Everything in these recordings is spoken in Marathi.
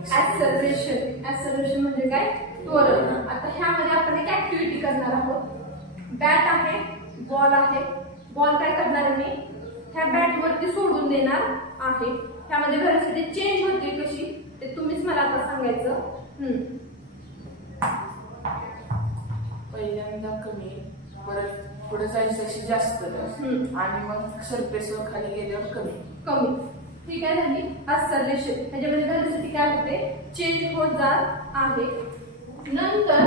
ऍक्सलरेशन. ऍक्सलरेशन म्हणजे काय? त्वरण. आता ह्यामध्ये आपण एक ऍक्टिव्हिटी करणार आहोत. बॅट आहे, बॉल आहे. बॉल काय करणार आहे मी ह्या बॅट वरती सोडून देणार आहे. ह्यामध्ये व्हेलॉसिटी चेंज होते कशी ते तुम्हीच मला आता सांगायचं. पहिल्यांदा कमी, परत पुढे जायचं जास्त आणि मग सरफेसवर खाली गेल्यावर कमी कमी. ठीक आहे झाली ऍक्सलरेशन. त्याच्यामध्ये व्हेलॉसिटी काय होते? चेंज होत जात आहे. नंतर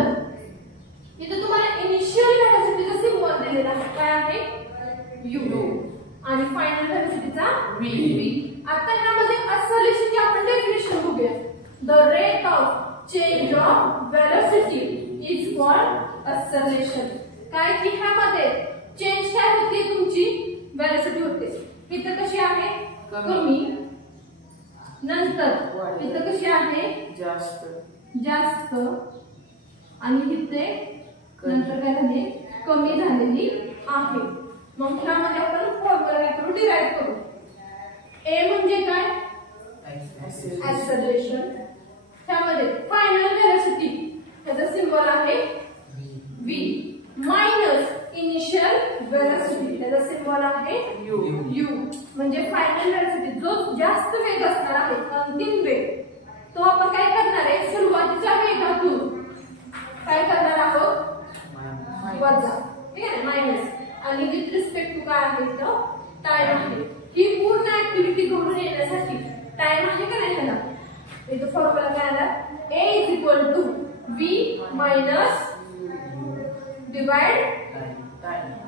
इथे तुम्हाला इनिशियल व्हेलॉसिटीचा सिम्बॉल दिलेला आहे. काय आहे? u आणि फायनल व्हेलॉसिटीचा v. आता ह्यामध्ये ऍक्सलरेशनची आपण डेफिनेशन बघूया. The rate of change of velocity is called acceleration. काय की ह्यामध्ये चेंज काय होते? तुमची व्हेलॉसिटी होते. इथे कशी आहे? कमी. नंतर इथे कशी आहे? जास्त. जास्त. आणि इथे नंतर काय झाले? कमी झालेली आहे. मग ह्यामध्ये आपण फॉर्म्युला करू, डिराइव्ह करू. ए म्हणजे काय? ऍक्सलरेशन. ह्यामध्ये फायनल व्हेलॉसिटी त्याचा सिम्बॉल आहे v मायनस इनिशियल व्हेलॉसिटी त्याचा सिम्बॉल आहे u. म्हणजे फायनल व्हेलॉसिटी जो जास्त वेग असणार आहे, अंतिम वेग, तो आपण काय करणार आहे? सुरुवातीच्या वेगातून काय करणार आहोत? वजा. ठीक आहे, मायनस. आणि विथ रिस्पेक्ट टू काय आहे? तो टाइम आहे. ही पूर्ण ऍक्टिव्हिटी करून येण्यासाठी टाइम आहे का नाही? ह्याला इथं फॉर्म्युला काय आला? a is equal to v minus divide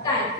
time.